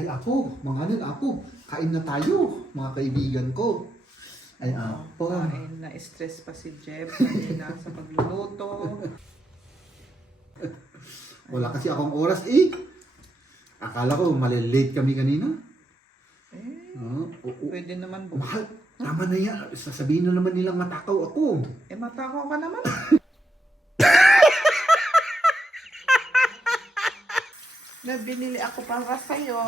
Ay apo, mga apo, kain na tayo, mga kaibigan ko. Ay apo. Kain na stress pa si Jeb kanina sa pagluluto. Wala kasi akong oras eh. Akala ko malilate kami kanina. Pwede naman Mahal, tama na yan. Sasabihin na naman nilang matakaw ako. matakaw ka naman. Nabinili ako para sa'yo.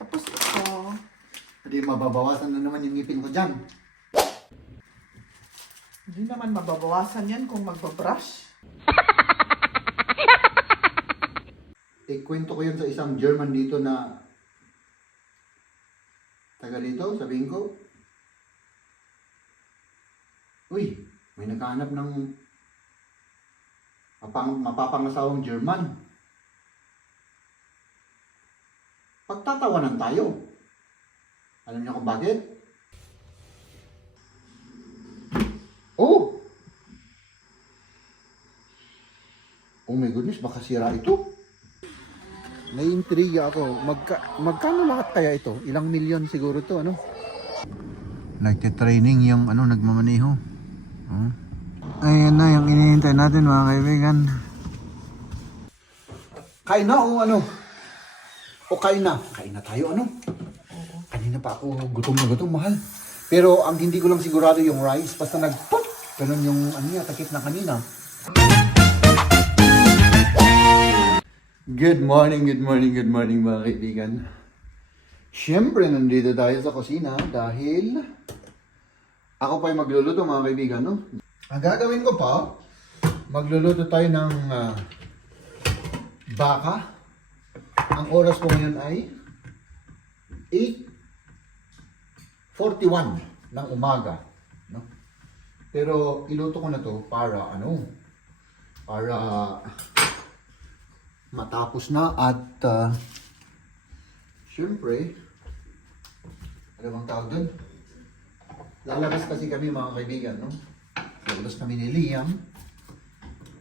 Tapos ito. Hindi mababawasan na naman yung ngipin ko dyan. Hindi naman mababawasan yan kung magbabrush. Kwento ko yun sa isang German dito na taga dito, sabihin ko, uy, may naghahanap ng mapapangasawang German. Pagtatawanan tayo. Alam niyo kung bakit? Oh! Oh my goodness, baka sira ito. Naiintriga ako. Magkano lahat kaya ito? Ilang milyon siguro to, ano? Nagtitraining yung nagmamaneho. Ayan na yung inihintay natin, mga kaibigan. Kain na o ano? O kain na? Kain na tayo, ano? Kanina pa ako gutom na gutom, mahal. Pero ang hindi ko lang sigurado yung rice. Basta nag-pop! Ganun yung takip na kanina. Good morning mga kaibigan. Siyempre, nandito tayo sa kusina dahil ako pa yung magluluto mga kaibigan, no? Ang gagawin ko pa, magluluto tayo ng baka. Ang oras ko ngayon ay 8:41 ng umaga, no? Pero iluto ko na to para para matapos na at syempre, ano bang tawag doon? Lalabas kasi kami mga kaibigan, no? Lalabas kami ni Liam.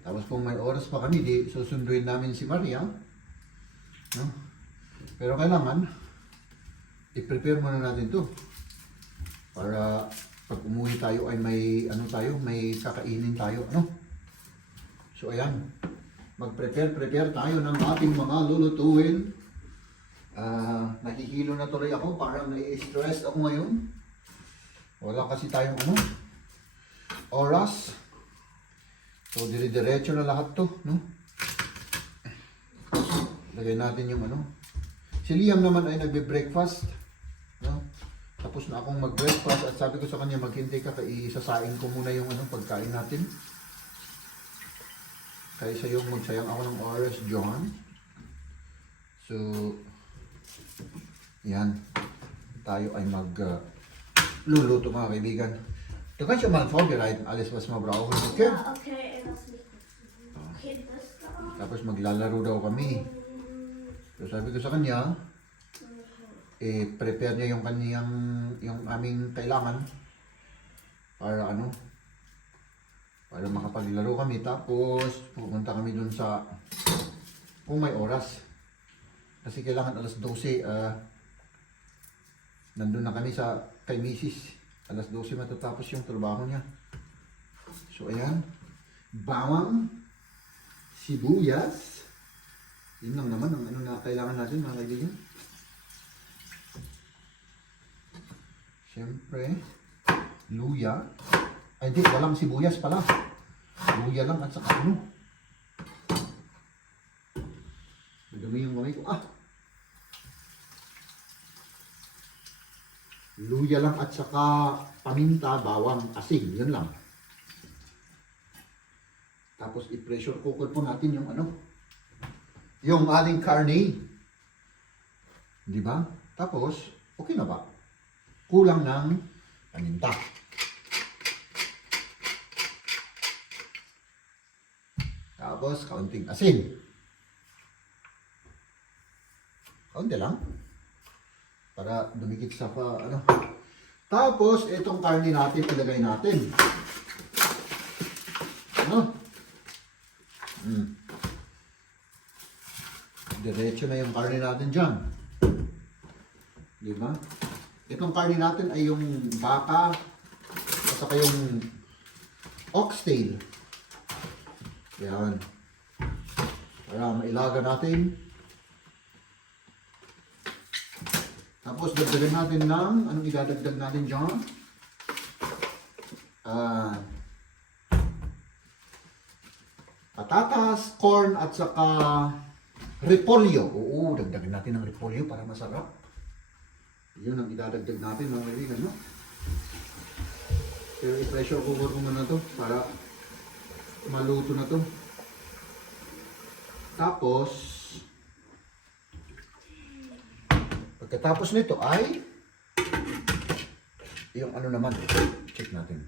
Tapos kung may oras pa kami, di susunduin namin si Maria. No? Pero kailangan, i-prepare muna natin to. Para pag umuwi tayo ay may may kakainin tayo, ano? So ayan. Mag-prepare tayo ng ating mga lulutuin. Nakihilo na tuloy ako, parang nai-stress ako ngayon. Wala kasi tayong oras. So dire-diretso na lahat to, no? Lagay natin yung Si Liam naman ay nagbe-breakfast, no? Tapos na akong mag-breakfast at sabi ko sa kanya maghintay ka, isasain ko muna yung pagkain natin. Kaysa yung magsayang ako ng oras, John. So, yan. Tayo ay luluto mga kaibigan. Du kannst ja mal vorbereiten, alles was man brauchen. Okay? Ja, okay, okay, das da. Tapos maglalaro daw kami. So sabi ko sa kanya, prepare niya yung aming kailangan para para makapaglaro kami, tapos pupunta kami dun sa kung may oras kasi kailangan alas 12 nandun na kami kay Mrs. Alas 12 matatapos yung trabaho niya. So ayan, bawang, sibuyas, yun lang naman ang na kailangan natin mga kaibigan. Siyempre luya. Ay, di, walang sibuyas pala. Luya lang at saka Madumi yung kamay ko. Luya lang at saka paminta, bawang, asin. Yun lang. Tapos i-pressure cooker po natin yung yung ating karne. Di ba? Tapos, okay na ba? Kulang ng paminta. Tapos, kaunting asin. Kaunti lang. Para dumikit sa Tapos, itong karne natin, ilagay natin. Diretso na yung karne natin dyan. Di ba? Itong karne natin ay yung baka at saka yung oxtail. Yan. Para mailaga natin. Tapos dagdagan natin ng, anong idadagdag natin dyan? Patatas, corn, at saka repolyo. Oo, dagdagan natin ng repolyo para masarap. Yun ang idadagdag natin mga kaibigan, no? Pero i-pressure cooker ko muna to para maluto na to. Tapos, pagkatapos nito ay yung ano naman, check natin.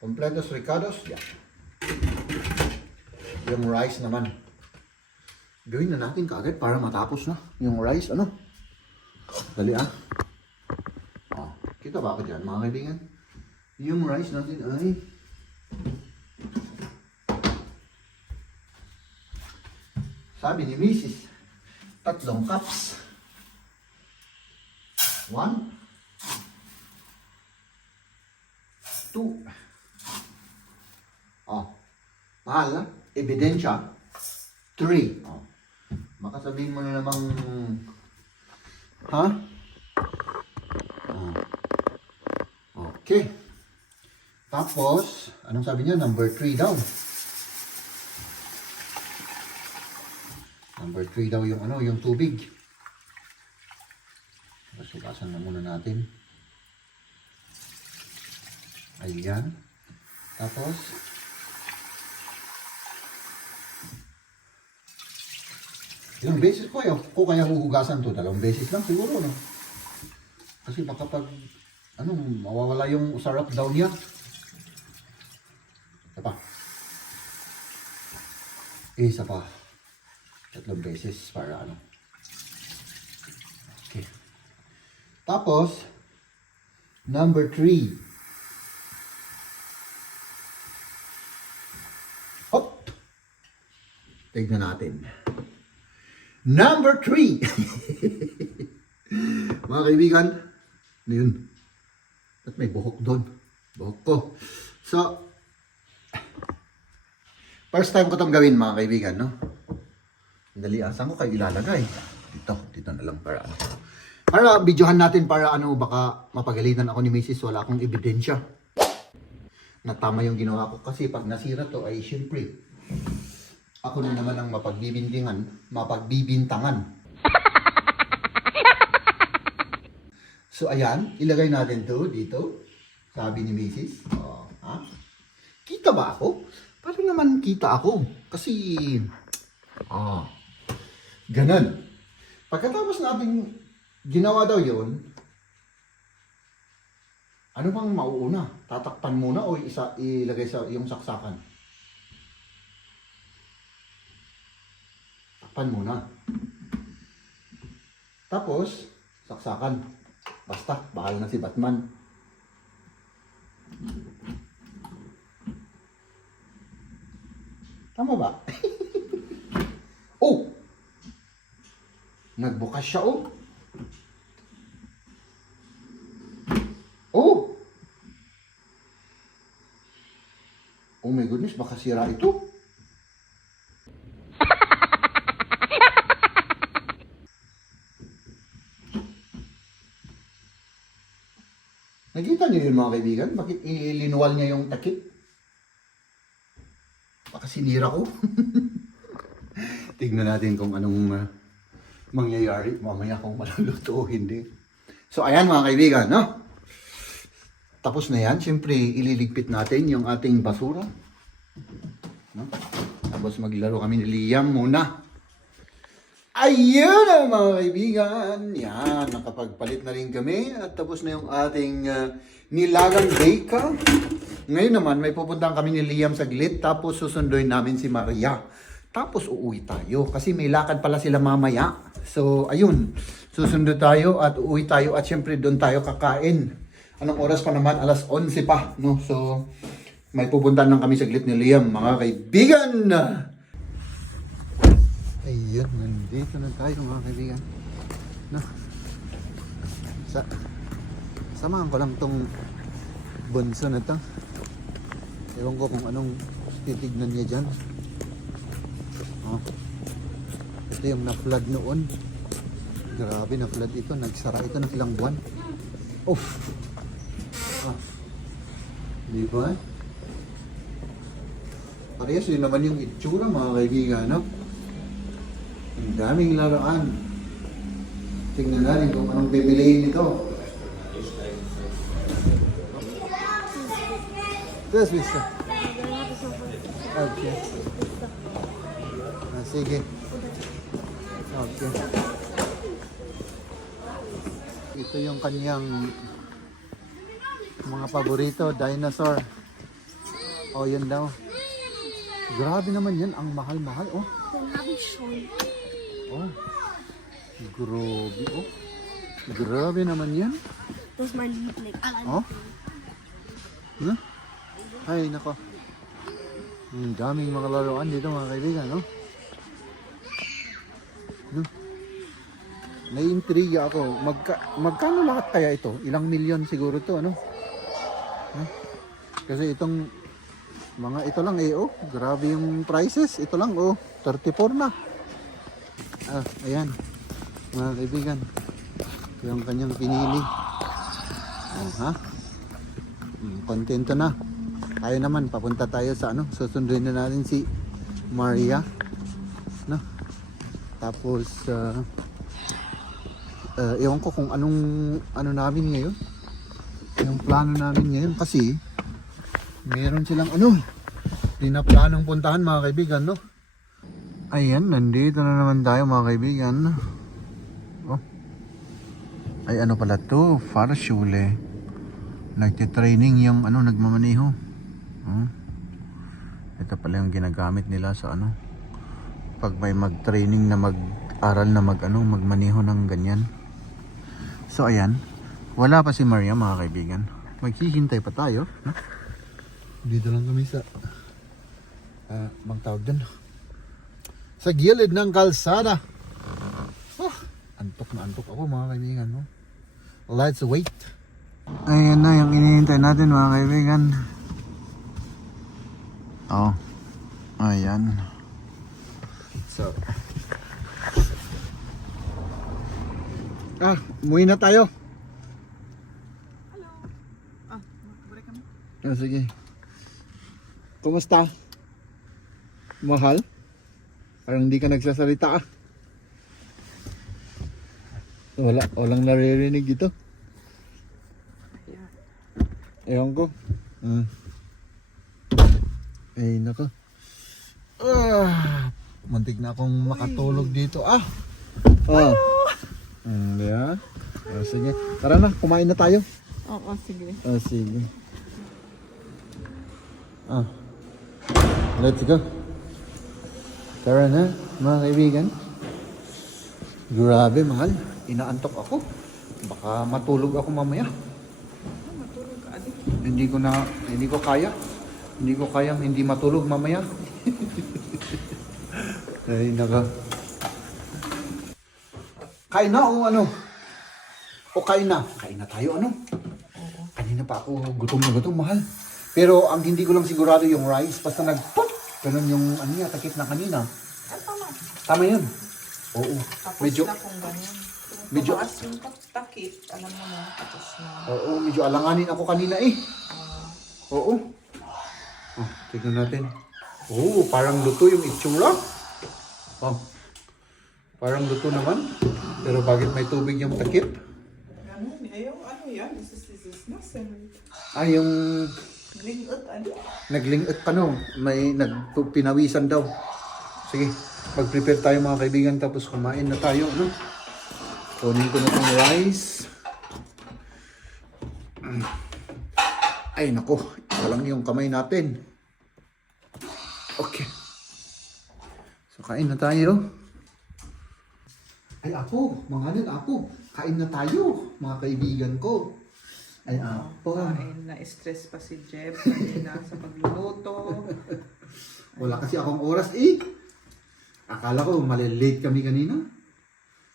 Completos ricados, yan. Yung rice naman. Gawin na natin kaagad para matapos na. Yung rice, ano? Dali ah. Oh, kita ba ako dyan mga kaibigan? Yung rice natin ay sabi ni Mrs. 3 cups. 1 2 Oh, mahal na. Ebidensya. 3 Oh. Baka sabihin mo na namang ha? Oh. Okay. Tapos, anong sabi niya? Number 3 daw. Number 3 daw yung ano, yung tubig. Basukasan na muna natin. Ayan. Tapos, ilang beses ko kaya huhugasan to? 2 beses lang siguro, no? Kasi baka pag, ano, mawawala yung sarap daw niya. Isa pa. Isa pa. 3 beses para ano. Okay. Tapos, number 3. Hop! Tignan natin. Number 3. Mga kaibigan, ano yun? At may buhok doon. Buhok ko. So, first time ko itong gawin mga kaibigan, no? Dali, saan ko kayo ilalagay? Dito na lang para ano. Para videohan natin para ano, baka mapagalitan ako ni Mrs. Wala akong ebidensya na tama yung ginawa ko. Kasi pag nasira to ay syempre, ako na naman ang mapagbibintangan. So ayan, ilagay natin to dito. Sabi ni Mrs. Oh, ha? Kita ba ako? Paano naman kita ako? Kasi, ganun. Pagkatapos natin ginawa daw yun, ano bang mauuna? Tatakpan muna o ilagay sa yung saksakan? Takpan muna. Tapos, saksakan. Basta, bahala na si Batman. Tama ba? Oh! Nagbukas siya, oh! Oh! Oh my goodness, baka sira ito. Nakita niyo yun mga kaibigan? Bakit ilinuwal niya yung takip? Baka sinira ko. Tignan natin kung anong mangyayari mamaya kung maluluto o hindi. So ayan mga kaibigan, no? Tapos na yan. Siyempre ililigpit natin yung ating basura. No? Tapos maglaro kami ni Liam muna. Ayun ang mga kaibigan. Yan, nakapagpalit na rin kami. At tapos na yung ating nilagang bacon. Ngayon naman, may pupuntahan kami ni Liam saglit. Tapos susunduin namin si Maria. Tapos uuwi tayo. Kasi may lakad pala sila mamaya. So, ayun. Susundo tayo at uuwi tayo. At syempre doon tayo kakain. Anong oras pa naman? 11:11 pa. No? So, may pupuntahan lang kami saglit ni Liam. Mga kaibigan! Ayun, nandito na tayo mga kaibigan. No? Samahan ko lang tong bunso na to. Ewan ko kung anong titignan niya dyan. Oh. Ito yung na-flood noon. Grabe na-flood ito. Nagsara ito ng ilang buwan. Oh! Ah. Di ba? Parehas yun naman yung itsura mga kaibigan, no? Ang daming laruan. Tingnan natin kung anong bibiliin nito. Yes, mister. Okay. Sige. Okay. Ito yung kanyang mga paborito, dinosaur. Oh, yun daw. Grabe naman yan, ang mahal-mahal, oh. Oh. Grabe, oh. Grabe naman yan. Das ist mein Liebling. Oh. Huh? Ay, nako. Ang daming mga laruan dito mga kaibigan, no? No? Naiintriga ako. Magkano lahat kaya ito? Ilang milyon siguro to, ano? Huh? Kasi itong mga ito lang eh, oh. Grabe yung prices. Ito lang, oh. 34 na. Ah, ayan. Mga kaibigan. Ito yung kanyang pinili. Oh, ha? Kontento na. Tayo naman, papunta tayo sa ano, susunduin na natin si Maria, no? Tapos ewan ko kung anong ano namin ngayon, yung plano namin ngayon, kasi meron silang ano, pinaplanong puntahan mga kaibigan, no? Ayan, nandito na naman tayo mga kaibigan. Oh. Ay ano pala to, Fahrschule. Nagtitraining yung ano, nagmamaneho. Ito pala yung ginagamit nila sa ano, pag may mag-training na mag-aral na magmaneho ng ganyan. So ayan, wala pa si Maria mga kaibigan. Maghihintay pa tayo, no? Dito lang kami sa bang tawag dun, sa gilid ng kalsada. Antok na antok ako mga kaibigan, no? Let's wait. Ayan na yung inihintay natin mga kaibigan. Oh, ayan. So, umuwi na tayo. Hello. Balik kami. Sige. Kumusta? Mahal? Parang hindi ka nagsasalita. Walang naririnig dito. Ewan ko. Ay, nako. Muntik na akong makatulog dito. Yeah. Sige. Tara na, kumain na tayo. Oo, sige. Sige. Let's go. Tara na, mga kaibigan. Grabe, mahal. Inaantok ako. Baka matulog ako mamaya. Matulog ka, adik. Hindi ko kaya. Hindi ko kayang hindi matulog mamaya. Ay, naka. Kain na o ano? O kain na? Kain na tayo, ano? Kanina pa ako gutom na gutom, mahal. Pero ang hindi ko lang sigurado yung rice, basta nag-pop. Ganun yung ano niya, takip na kanina. Tama yun. Oo. Tapos Medyo, na kung ganyan. medyo- Tumaas yung takip, alam mo na, tapos na. oo, medyo alanganin ako kanina eh. Oo. Tignan natin. Parang luto yung itsura. Parang luto naman. Pero bakit may tubig yung takip? Ganun, ayaw, ano yan? This is nothing. Yung Lingot, ano? naglingot pa no. May pinawisan daw. Sige, mag-prepare tayo mga kaibigan tapos kumain na tayo, no? Kunin ko na itong rice. Ay nako, isa lang yung kamay natin. Okay. So kain na tayo. Ay apo, mga apo. Kain na tayo, mga kaibigan ko. Ay apo. Kain na, stress pa si Jeb kanina sa pagluluto. Wala kasi akong oras eh. Akala ko malilate kami kanina.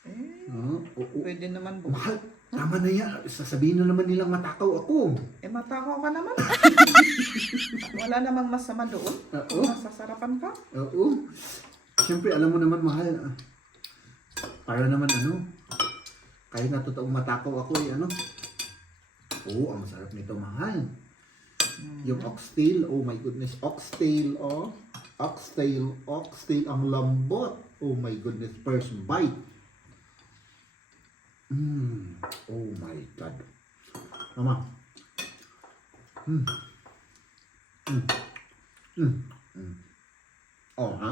Eh, Oo. pwede naman bukas. Mahal, tama na yan. Sasabihin na naman nilang matakaw ako. Eh, matakaw ka naman. Wala namang masama doon. Oo. Masasarapan ka. Oo. Siyempre, alam mo naman, mahal. Para naman kahit na totoong matakaw ako Oo, ang sarap nito, mahal. Yung oxtail, oh my goodness, oxtail, oh. Oxtail, ang lambot. Oh my goodness, first bite. Oh my God. Mama. Oh, ha?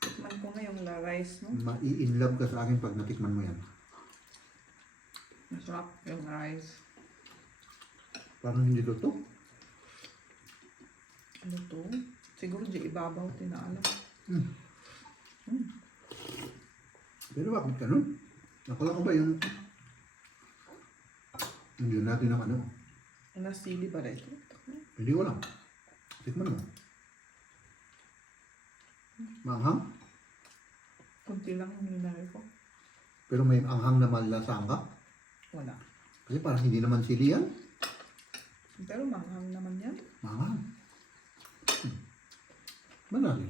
Tikman ko na yung rice mo. Mai-inlove ka sa akin pag natikman mo yan. Masarap yung rice. Parang hindi luto. Ano to? Siguro di ibabaw, tinaalam. Pero bakit ganun? Nakala ko ba yung... Hindi natin ng Nasili ba rin ito? Hindi ko lang. Tikman mo. Maanghang? Kunti lang yung hinari ko. Pero may anghang na malasahan ka? Wala. Kasi parang hindi naman sili yan. Pero manghang naman yan. Maanghang. Manali.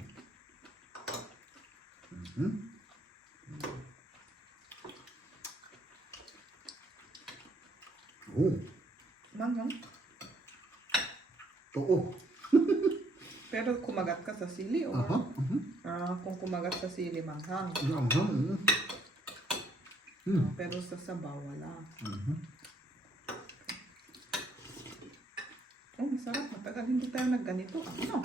Oh, Manghang. oo. Pero kumagat ka sa sili o? Aha. Kung kumagat sa sili, manghang. Ang anghang. Pero sa sabaw, wala. Oh, masarap. Matagal hindi tayo nagganito. Ano?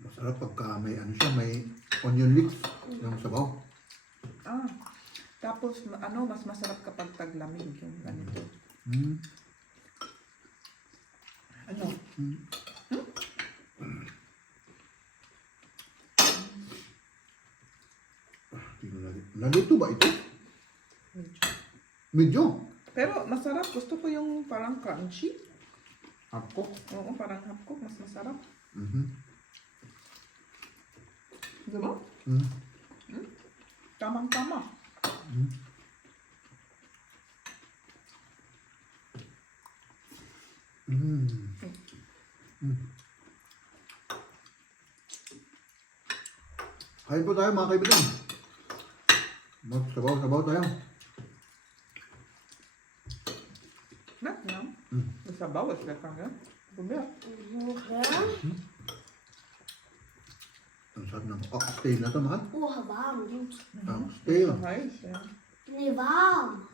Masarap pagka may may onion leeks yung sabaw. Tapos, mas masarap kapag taglamig yung ganito. Ano? Tingnan natin. Naluto ba ito? Medyo. Medyo. Pero masarap. Gusto ko yung parang crunchy. Ako. Oo, parang hapko. Mas masarap. Diba? Tamang-tama. Kain po tayo mga kaibigan. Sabaw tayo. Na, no? Sabaw, it's like that. Bumaya. Ang sarap ng oxtail na ito, mahal. Oh, warm. Oxtail. Heiß, ja. Nee, warm.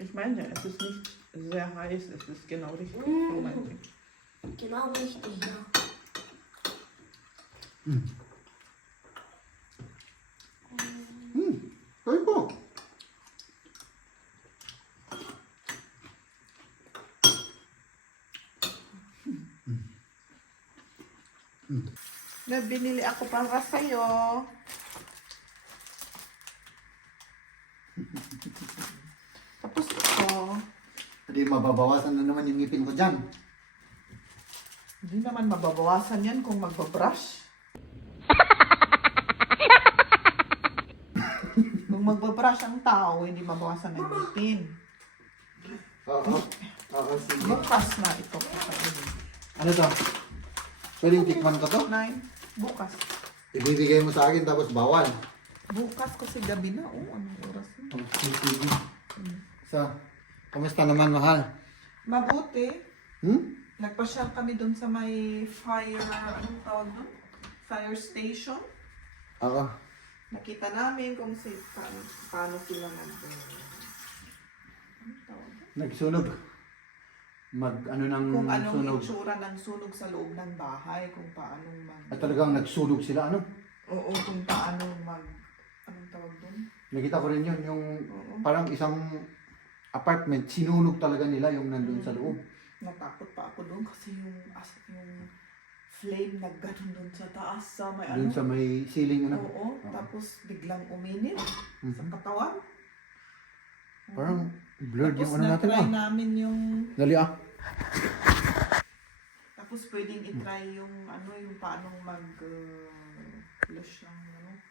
Ich meine, es ist nicht sehr heiß, es ist genau richtig. So meinte ich. Genau richtig, ja. Kain po. Nabinili ako para sa'yo. Tapos ito, Hindi mababawasan na naman yung ngipin ko dyan. hindi naman mababawasan yan kung magbabrush. Kung magbabrush ang tao, hindi mabawasan ang ngipin. Oo, sige. Bukas na ito. Ano to? Pwedeng tikman ko to? Nine. Bukas. Ibibigay mo sa akin tapos bawal. Bukas kasi gabi na. Oh, anong oras na? Sige. So, kamusta naman, mahal? Mabuti. Nagpasyal kami doon sa may anong tawag doon? Fire station. Oo. Nakita namin kung paano sila anong tawag doon? Nagsunog. Kung anong sunog. itsura ng sunog sa loob ng bahay, kung paano At talagang nagsunog sila, Oo, kung paano anong tawag doon? Nakita ko rin yun, yung Oo. parang isang apartment, sinunog talaga nila yung nandun sa loob. Natakot pa ako doon kasi yung flame nagganon doon sa taas sa may Doon sa may ceiling, Oo, tapos biglang uminit sa katawan. Parang blurred Tapos yung natin na-try namin yung Dali tapos pwedeng i-try yung yung paanong mag-flush ng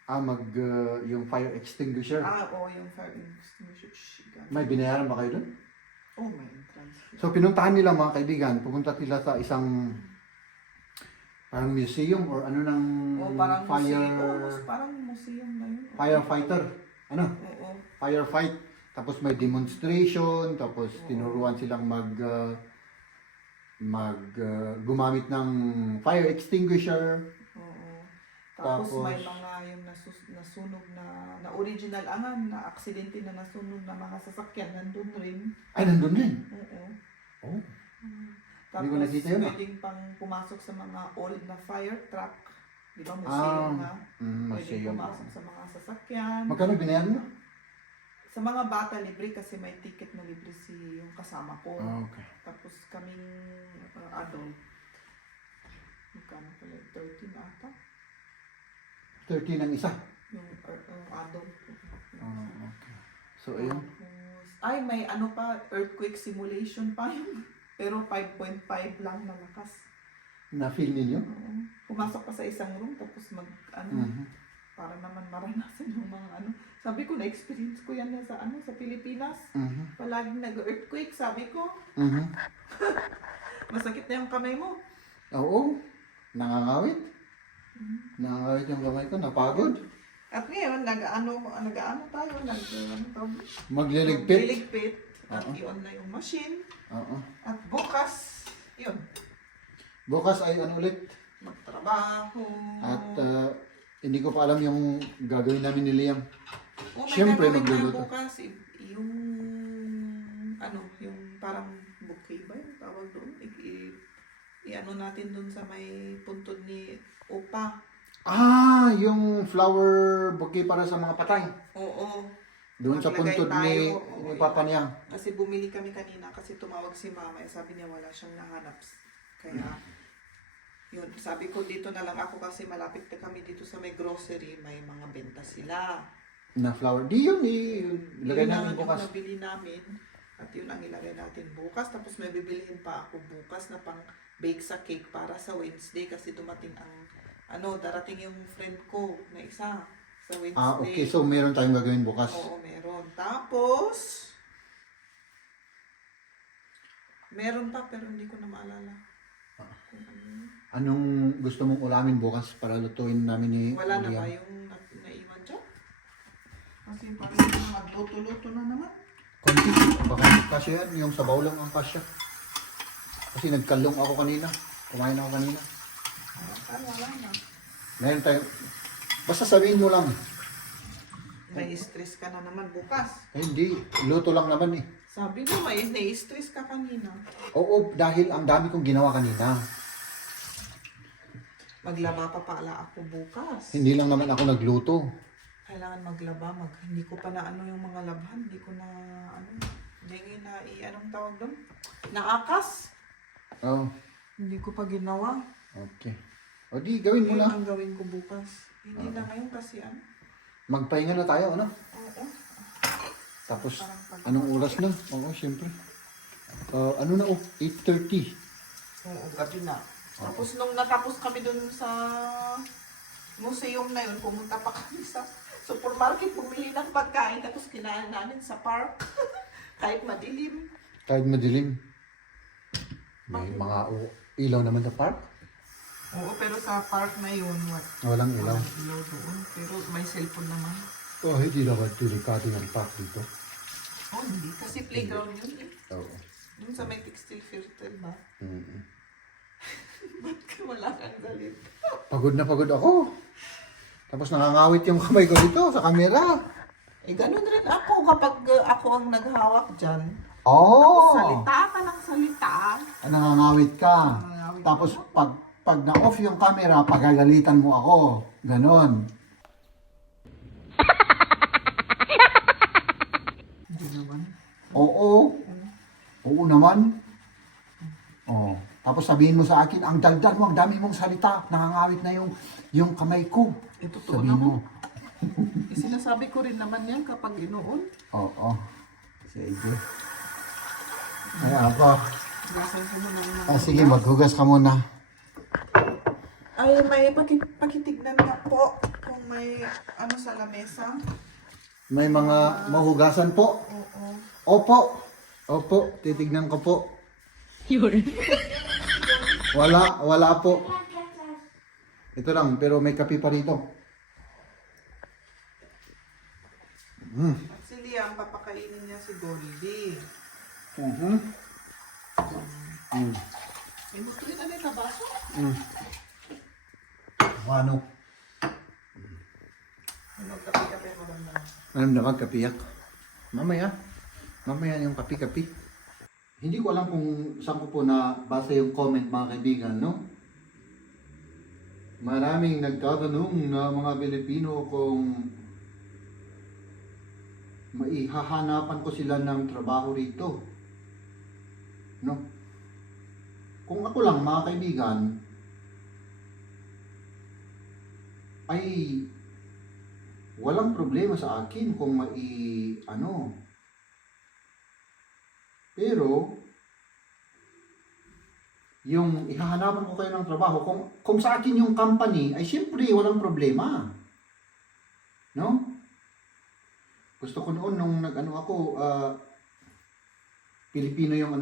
ano. Yung fire extinguisher. Oo, yung fire extinguisher. Ganun. May binayaran ba kayo doon? Oh, may entrance fee. So pinuntahan nila mga kaibigan, pumunta sila sa isang parang museum or ano ng Parang fire museum. Parang museum na yun. firefighter. Ano? Oo. Firefight. Tapos may demonstration, tapos tinuruan silang gumamit ng fire extinguisher. Oo. Tapos Tapos- may mga yung nasunog na original na aksidente na nasunog na mga sasakyan nandun rin. Ay, nandun din. Oo. Oh. Tapos Hindi ko nakita yun, pwedeng pang pumasok sa mga old na fire truck. Di ba museum na? Pwedeng Museum. pumasok sa mga sasakyan. Magkano binayaran mo? Sa mga bata libre kasi may ticket na libre yung kasama ko. Okay. Tapos kaming adult. Magkano pala? 13 ata? 30 ng isa. Yung adult. Okay. So, ayun. Ay, may ano pa, earthquake simulation pa yun. Pero 5.5 lang na lakas. Na-feel ninyo? Oo. Pumasok pa sa isang room, tapos para naman maranasan yung mga ano. Sabi ko, na-experience ko yan sa Pilipinas. Palaging nag-earthquake, sabi ko. Masakit na yung kamay mo. Oo. Nangangawit. Nangangawit yung kamay ko. Napagod. At ngayon, nag-ano tayo, Magliligpit. Liligpit. At yun na yung machine. Oo. At bukas, yun, Bukas ay ano ulit. magtrabaho. At hindi ko pa alam yung gagawin namin ni Liam. May Siyempre, gagawin tayo magluluto. bukas, yung yung parang bouquet ba yung tawag doon? I-ano natin doon sa may puntod ni Opa. Yung flower bouquet para sa mga patay. Oo. Doon sa Maglagay puntod ni tayo, oo, Papa niya. Kasi bumili kami kanina kasi tumawag si Mama. Sabi niya wala siyang nahanap. Kaya, yun. Sabi ko dito na lang ako kasi malapit na kami dito sa may grocery. May mga benta sila. Na flower. Di yun, ilagay Yun namin ang bukas. yung nabili namin. At yun ang ilagay natin bukas. Tapos may bibilihin pa ako bukas na pang bake sa cake para sa Wednesday. Kasi dumating darating yung friend ko na isa sa Wednesday. Okay. So, meron tayong gagawin bukas. Oo, meron. Tapos, meron pa pero hindi ko na maalala. Kung ano yun. Anong gusto mong ulamin bukas para lutuin namin ni Wala na Liam? ba yung naiwan dyan? Kasi parang magluto-luto na naman. Konti. Baka kasya yan. Yung sabaw lang ang kasya. Kasi nagkalong ako kanina. Kumain ako kanina. Wala na. Meron tayo. Basta sabihin mo lang. Nai-stress ka na naman bukas. Hindi. Luto lang naman eh. Sabi mo, nai-stress ka kanina. Oo, dahil ang dami kong ginawa kanina. Maglaba pa pala ako bukas. Hindi lang naman ako nagluto. Kailangan maglaba. Hindi ko pa na yung mga labhan. Hindi ko na, hindi na, anong tawag doon? Naakas. Oh, Hindi ko pa ginawa. okay. O di, gawin mo Yun lang. ang gawin ko bukas. Hindi na ngayon kasi Magpahinga na tayo, ano? Oo. Tapos, Parang pag- anong oras na? Oo, siyempre. 8:30. Oo, gabi na. Tapos nung natapos kami dun sa museum na yun, pumunta pa kami sa supermarket, bumili ng pagkain, tapos kinain namin sa park. Kahit madilim. Kahit madilim. May mga ilaw naman sa park. Oo, pero sa park na yun, Walang ilaw. walang ilaw doon. Pero may cellphone naman. Oh, hindi naman delikado yung park dito. Oh, hindi. Kasi playground yun eh. Oo. Dun sa may textile filter ba? Mm-hmm. Ba't ka wala kang galit? Pagod na pagod ako. Tapos nakangawit yung kamay ko dito sa camera. Eh, ganun rin ako kapag ako ang naghawak dyan. Oh! Salita ka ng salita. Nangangawit ka. Nangangawit Tapos pag na-off yung camera, pagagalitan mo ako. Ganon. Hindi naman. Oo. Oo naman. Oh. Tapos sabihin mo sa akin, ang daldal mo, ang dami mong salita. Nangangawit na yung kamay ko. Totoo Sabihin naman. mo. Sinasabi ko rin naman yan kapag inuon. Oo. Sige. Ay, ako. Gasan ko muna naman. Sige, maghugas ka muna. Ay, may pakitignan na po. may ano sa lamesa. May mga mahugasan po. Oo. Opo. Opo, titignan ko po. Wala po. Ito lang, pero may kape pa rito. Si Liam, papakainin niya si Goldie. May gusto rin ano yung baso? Ano? Magkape-kape ako banda. Alam na kapiyak. Mamaya yung kapi-kapi. Hindi ko alam kung saan ko po na basa yung comment mga kaibigan, no? Maraming nagtatanong na mga Pilipino kung maihahanapan ko sila ng trabaho rito. No? Kung ako lang mga kaibigan, ay walang problema sa akin kung pero yung ihahanapan ko kayo ng trabaho, kung sa akin yung company, ay siyempre walang problema. No? Gusto ko noon nung Pilipino yung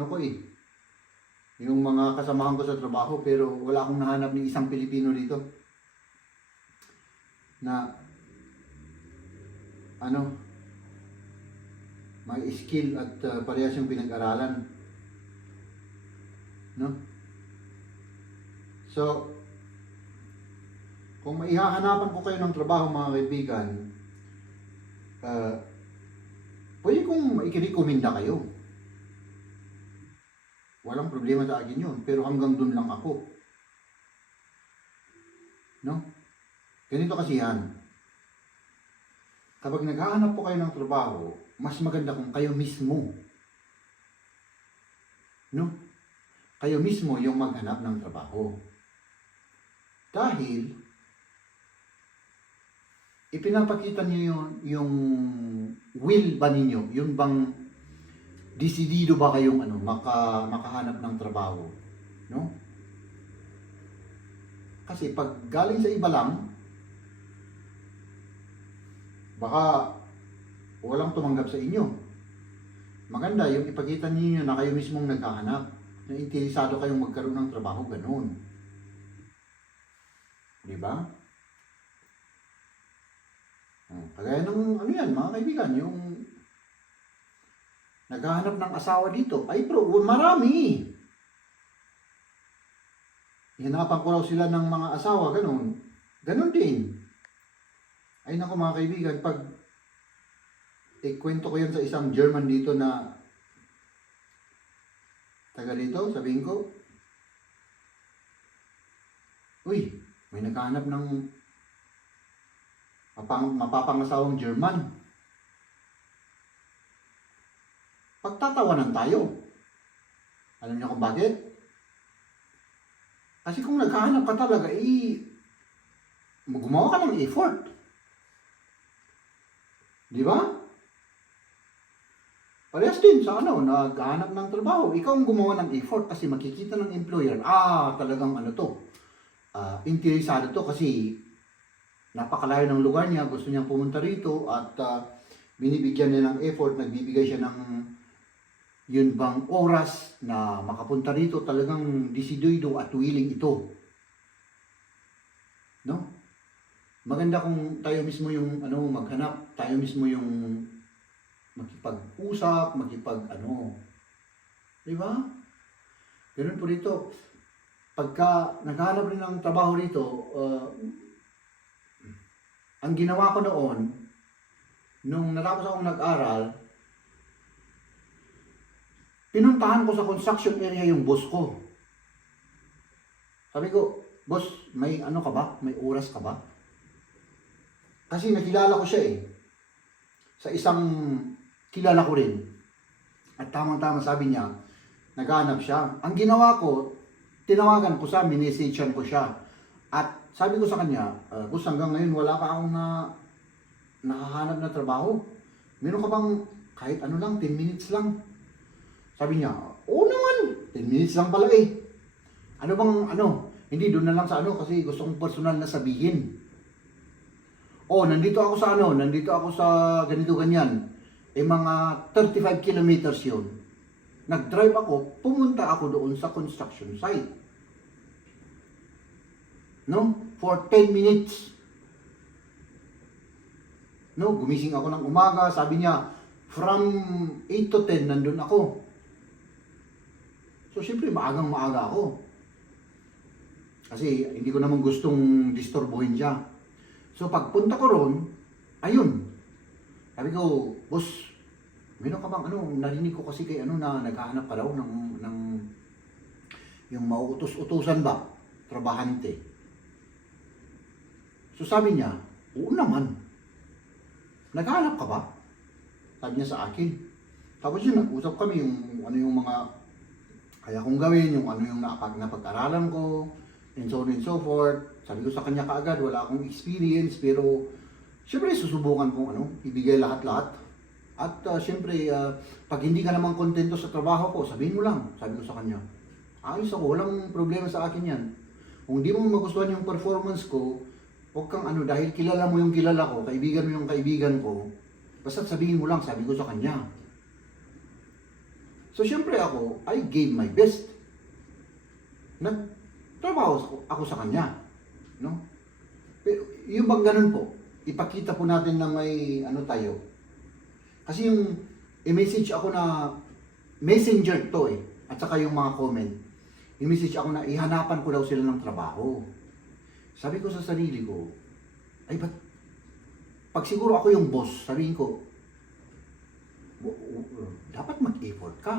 yung mga kasamahan ko sa trabaho, pero wala akong nahanap ng isang Pilipino dito na may skill at parehas yung pinag-aralan. No? So, kung maihahanapan ko kayo ng trabaho mga kaibigan, pwede kong maikirikomenda kayo. Walang problema sa akin yun, pero hanggang dun lang ako. No? Ganito kasi yan. Kapag naghahanap po kayo ng trabaho, mas maganda kung kayo mismo. No? Kayo mismo yung maghanap ng trabaho. Dahil, ipinapakita niyo yung will ba ninyo? Yun bang desidido ba kayong makahanap ng trabaho? No? Kasi pag galing sa iba lang, baka walang tumanggap sa inyo. Maganda yung ipakita niyo na kayo mismong naghahanap, na interesado kayong magkaroon ng trabaho, ganun. Di ba? Kagaya ng yan, mga kaibigan, yung naghahanap ng asawa dito, ay marami. Hinapan ko raw sila ng mga asawa, ganun. Ganun din. Ay naku mga kaibigan, pag ikwento ko yan sa isang German dito na taga dito, sabihin ko, uy, may naghahanap ng mapapangasawang German. Pagtatawanan tayo. Alam niyo kung bakit? Kasi kung naghahanap ka talaga, gumawa ka ng effort. Di ba? Parehas din sa naghahanap ng trabaho. Ikaw ang gumawa ng effort kasi makikita ng employer, talagang interesado to kasi napakalayo ng lugar niya, gusto niyang pumunta rito at binibigyan niya ng effort, nagbibigay siya ng yun bang oras na makapunta rito, talagang desidido at willing ito. No? Maganda kung tayo mismo yung maghanap, tayo mismo yung makipag-usap, di ba? Ganun po dito. Pagka naghahanap rin ng trabaho rito, ang ginawa ko noon, nung natapos akong nag-aral, pinuntahan ko sa construction area yung boss ko. Sabi ko, boss, may ka ba? May oras ka ba? Kasi nakilala ko siya sa isang kilala ko rin. At tamang-tama sabi niya, naghahanap siya. Ang ginawa ko, tinawagan ko siya, minisityan ko siya. At sabi ko sa kanya, boss, hanggang ngayon wala pa akong nakahanap na trabaho. Meron ka bang kahit 10 minutes lang? Sabi niya, oo naman, 10 minutes lang pala hindi doon na lang sa kasi gusto kong personal na sabihin. Oh, nandito ako sa ano, nandito ako sa ganito ganyan. Eh mga 35 kilometers yun. Nag-drive ako, pumunta ako doon sa construction site. No? For 10 minutes. No, gumising ako ng umaga, sabi niya, from 8 to 10 nandun ako. So, syempre, maagang-maaga ako. Kasi, hindi ko naman gustong disturbuhin siya. So, pagpunta ko ron, ayun. Sabi ko, boss, meron ka bang ano, narinig ko kasi kay ano na naghahanap ka daw ng yung mauutos-utusan ba, trabahante. So, sabi niya, oo naman. Naghahanap ka ba? Sabi niya sa akin. Tapos yun, nag-usap kami yung ano yung mga kaya kong gawin, yung ano yung napag-aralan ko, and so on and so forth. Sabi ko sa kanya kaagad, wala akong experience, pero syempre susubukan kong ano, ibigay lahat-lahat. At syempre, pag hindi ka naman kontento sa trabaho ko, sabihin mo lang, sabi ko sa kanya. Ayos ako, walang problema sa akin yan. Kung di mo magustuhan yung performance ko, huwag kang ano, dahil kilala mo yung kilala ko, kaibigan mo yung kaibigan ko, basta sabihin mo lang, sabi ko sa kanya. So, syempre ako, I gave my best. Nagtrabaho ako sa kanya. No? Pero, yung bang ganun po, ipakita po natin na may ano tayo. Kasi yung i-message ako na messenger to eh, at saka yung mga comment, i-message ako na ihanapan ko daw sila ng trabaho. Sabi ko sa sarili ko, ay ba't, pag siguro ako yung boss, sabihin ko, dapat mag-effort ka.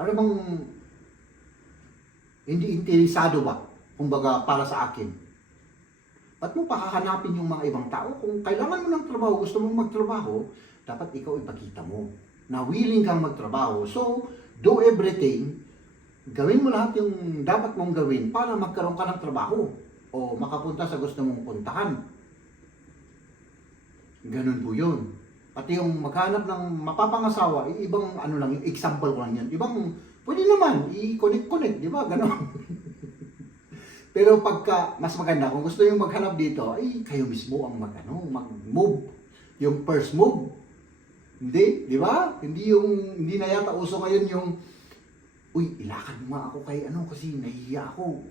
Ano bang, hindi interesado ba? Kumbaga, para sa akin. Ba't mo pahahanapin yung mga ibang tao? Kung kailangan mo ng trabaho, gusto mong magtrabaho, dapat ikaw ipakita mo na willing kang magtrabaho. So, do everything, gawin mo lahat yung dapat mong gawin para magkaroon ka ng trabaho o makapunta sa gusto mong puntahan. Ganun po yun. Pati yung maghanap ng mapapangasawa, ibang ano lang, yung example ko lang yan. Ibang, pwede naman, i-connect-connect, di ba? Ganun. Pero pagka, mas maganda, kung gusto yung maghanap dito, ay kayo mismo ang mag-move. Yung first move. Hindi, di ba? Hindi na yata uso ngayon yung, uy, ilakad mo nga ako kay ano, kasi nahihiya ako.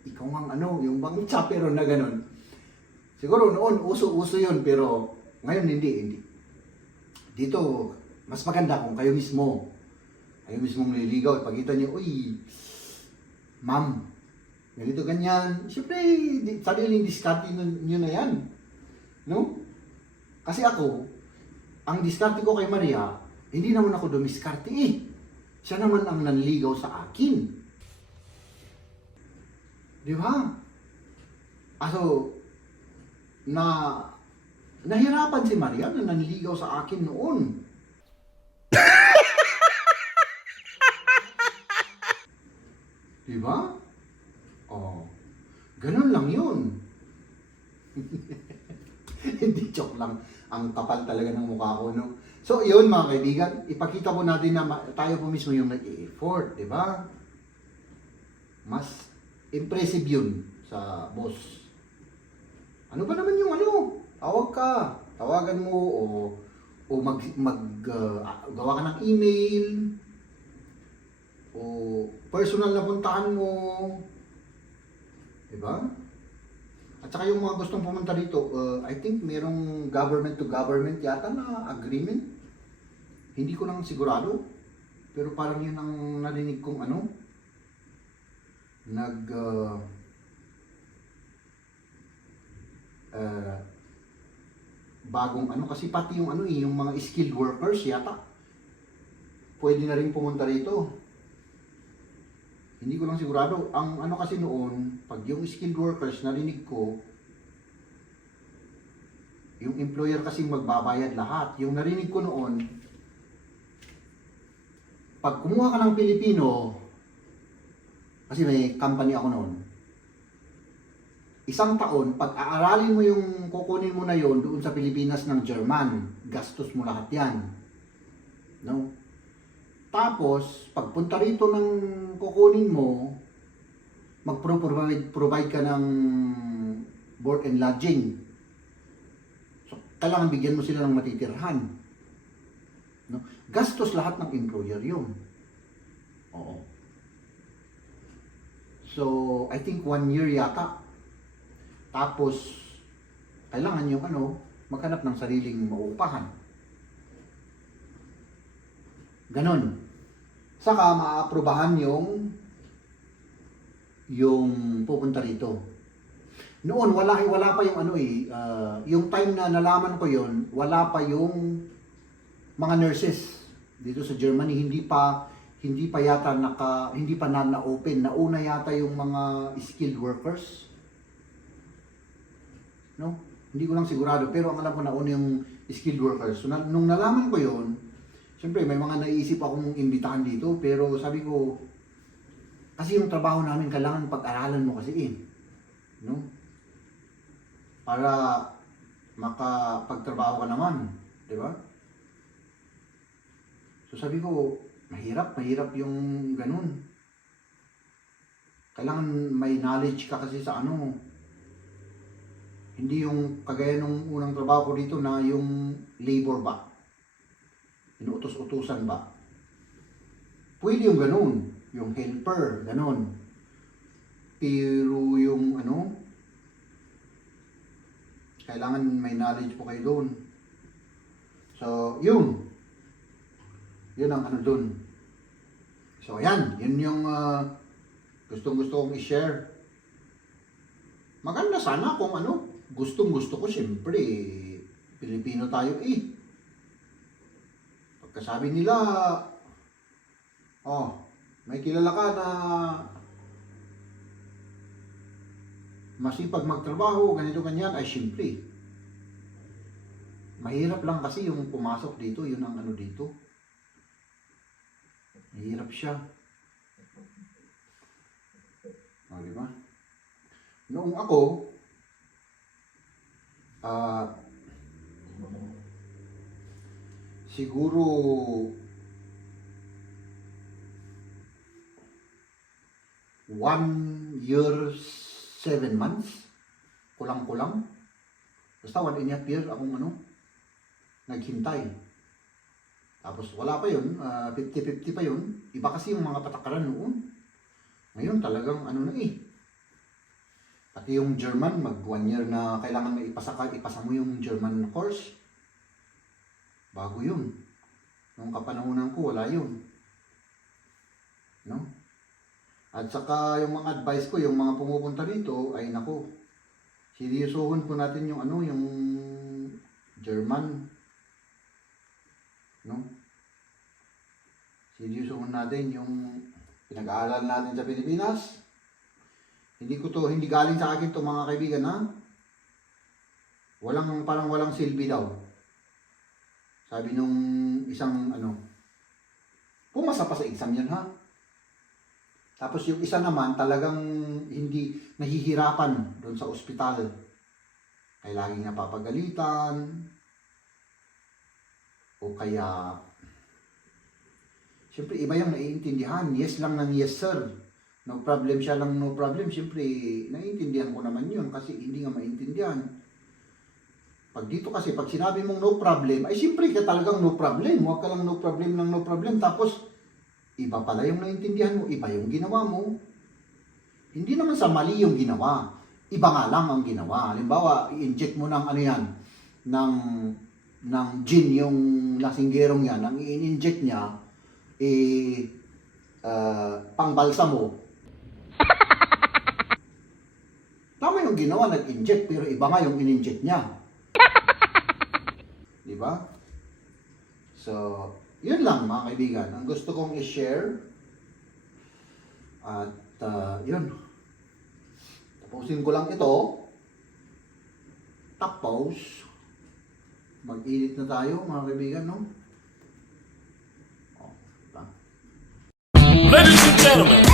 Ikaw ang ano, yung bang chaperon na ganun. Siguro noon, uso-uso yun, pero ngayon hindi. Dito, mas maganda kung kayo mismo mong nililigaw, ipagkita niyo, uy, ma'am, ganito ganyan. Siyempre, sariling diskarte nyo na yan. No? Kasi ako, ang diskarte ko kay Maria, hindi naman ako dumiskarte eh. Siya naman ang nanligaw sa akin. Di ba? Nahirapan si Maria na nanligaw sa akin noon. Di ba? Oh, ganun lang yun. Hindi, joke lang. Ang kapal talaga ng mukha ko, no? So, yun mga kaibigan, ipakita po natin na tayo po mismo yung nag-i-effort, di ba? Mas impressive yun sa boss. Ano ba naman yung ano? Tawagan mo o gawa ka ng email o personal na puntahan mo. Diba? At saka yung mga gustong pumunta dito, I think merong government to government yata na agreement. Hindi ko lang sigurado. Pero parang yun ang narinig kong ano. Bagong ano, kasi pati yung ano yung mga skilled workers yata pwede na rin pumunta rito. Hindi ko lang sigurado. Ang ano kasi noon, pag yung skilled workers narinig ko, yung employer kasi magbabayad lahat. Yung narinig ko noon, pag kumuha ka ng Pilipino, kasi may company ako noon, isang taon, pag aaralin mo yung kukunin mo na yon doon sa Pilipinas ng German, gastos mo lahat yan. No? Tapos, pagpunta rito ng kukunin mo, mag-provide ka ng board and lodging. kailangan bigyan mo sila ng matitirhan. No? Gastos lahat ng employer yun. Oo. So, I think 1 year yata. Tapos, kailangan yung maghanap ng sariling mauupahan. Ganon. Saka maaprubahan yung pupunta rito. Noon, wala pa yung yung time na nalaman ko yon, wala pa yung mga nurses dito sa Germany, hindi pa yata hindi pa na-open. Nauna yata yung mga skilled workers. No? Hindi ko lang sigurado, pero ang alam ko nauna yung skilled workers. So, nung nalaman ko yon, siyempre may mga naisip akong imbitahan dito, pero sabi ko, kasi yung trabaho namin kailangan pag-aralan mo kasi no? Para makapagtrabaho ka naman, di ba? So sabi ko, mahirap yung ganun. Kailangan may knowledge ka kasi sa hindi yung kagaya nung unang trabaho ko dito na yung labor ba? Inuutos-utusan ba? Pwede yung ganun, yung helper, ganun. Pero yung kailangan may knowledge po kayo doon. So, yun ang doon. So, ayan, yun yung gustong-gusto kong i-share. Maganda sana kung gustong-gusto ko, siyempre, Pilipino tayo Pagkasabi nila, may kilala ka na masipag magtrabaho, ganito ganyan, ay siyempre. Mahirap lang kasi yung pumasok dito, yun ang dito. Mahirap siya. Di ba? Noong ako, siguro 1 year 7 months, kulang-kulang. Basta 1.5 years akong naghintay. Tapos wala pa yun, 50-50 pa yun. Iba kasi yung mga patakaran noon. Ngayon talagang Pati yung German, mag 1 year na kailangan na ipasa mo yung German course. Bago yun. Nung kapanahunan ko, wala yun. No? At saka yung mga advice ko, yung mga pumupunta dito, ay nako, seryosohon po natin yung yung German. No? Seryosohon natin yung pinag-aaral natin sa Pilipinas. Hindi galing sa akin to mga kaibigan, ha? Parang walang silbi daw. Sabi nung isang pumasa pa sa exam yan, ha? Tapos yung isa naman talagang hindi nahihirapan doon sa ospital. Kaya laging napapagalitan. O kaya siyempre iba yung naiintindihan. Yes lang ng yes sir. No problem siya lang no problem. Siyempre naiintindihan ko naman yun kasi hindi nga maintindihan. Pag dito kasi pag sinabi mong no problem, ay siyempre ka talagang no problem. Huwag ka lang no problem ng no problem. Tapos iba pala yung naintindihan mo, iba yung ginawa mo. Hindi naman sa mali yung ginawa. Iba nga lang ang ginawa. Halimbawa, i-inject mo ng ng gin yung lasinggerong yan. Ang i-inject niya, pangbalsa mo. Tama yung ginawa, nag-inject, pero iba nga yung in-inject niya. Diba? So, yun lang mga kaibigan, ang gusto kong i-share. At yun. Tapusin ko lang ito. Tapos, mag-init na tayo mga kaibigan, no? Ladies and gentlemen,